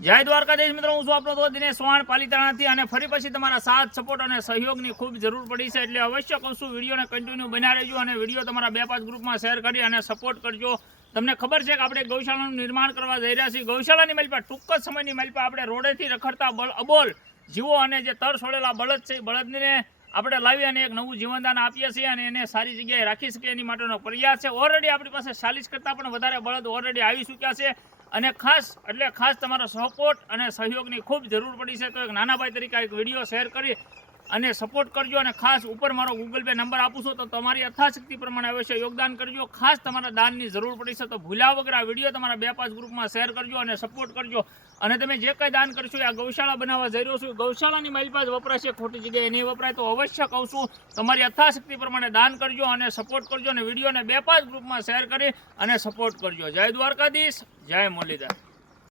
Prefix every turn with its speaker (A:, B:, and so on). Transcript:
A: જય દ્વારકાધીશ મિત્રો, હું છું આપણો તો દિનેશ સોહાણ પાલિતાણાથી અને ફરી પછી તમારા સાથ, સપોર્ટ અને સહયોગની ખૂબ જરૂર પડી છે. એટલે અવશ્ય કહું છું વિડીયોને કન્ટિન્યુ બન્યા રહેજો અને વીડિયો તમારા બે પાંચ ગ્રુપમાં શેર કરી અને સપોર્ટ કરજો. તમને ખબર છે કે આપણે ગૌશાળાનું નિર્માણ કરવા જઈ રહ્યા છીએ. ગૌશાળાની માલિપા, ટૂંક જ સમયની માલિપા આપણે રોડેથી રખડતા બળ, અબોલ જીવો અને જે તર છોડેલા બળદ છે, એ બળદને આપણે લાવી અને એક નવું જીવનદાન આપીએ છીએ અને એને સારી જગ્યાએ રાખી શકીએ એની માટેનો પ્રયાસ છે. ઓલરેડી આપણી પાસે ચાલીસ કરતાં પણ વધારે બળદ ઓલરેડી આવી ચૂક્યા છે. અને ખાસ, એટલે ખાસ તમારો સપોર્ટ અને સહયોગની ખૂબ જરૂર પડી છે. તો એક નાના ભાઈ તરીકે એક વીડિયો શેર કરી. અને સપોર્ટ કરજો અને ખાસ ઉપર મારો ગૂગલ પે નંબર આપું છું, તો તમારી યથાશક્તિ પ્રમાણે અવશ્ય યોગદાન કરજો. ખાસ તમારા દાનની જરૂર પડી છે, તો ભૂલ્યા વગર આ વીડિયો તમારા બે પાંચ ગ્રુપમાં શેર કરજો અને સપોર્ટ કરજો. અને તમે જે કંઈ દાન કરશો એ આ ગૌશાળા બનાવવા જઈ રહ્યો છું. ગૌશાળાની મારી પાસે વપરાશે ખોટી જગ્યાએ નહીં વપરાય, તો અવશ્ય કહું છું, તમારી યથાશક્તિ પ્રમાણે દાન કરજો અને સપોર્ટ કરજો અને વિડીયોને બે પાંચ ગ્રુપમાં શેર કરી અને સપોર્ટ કરજો. જય દ્વારકાધીશ, જય મુરલીધર.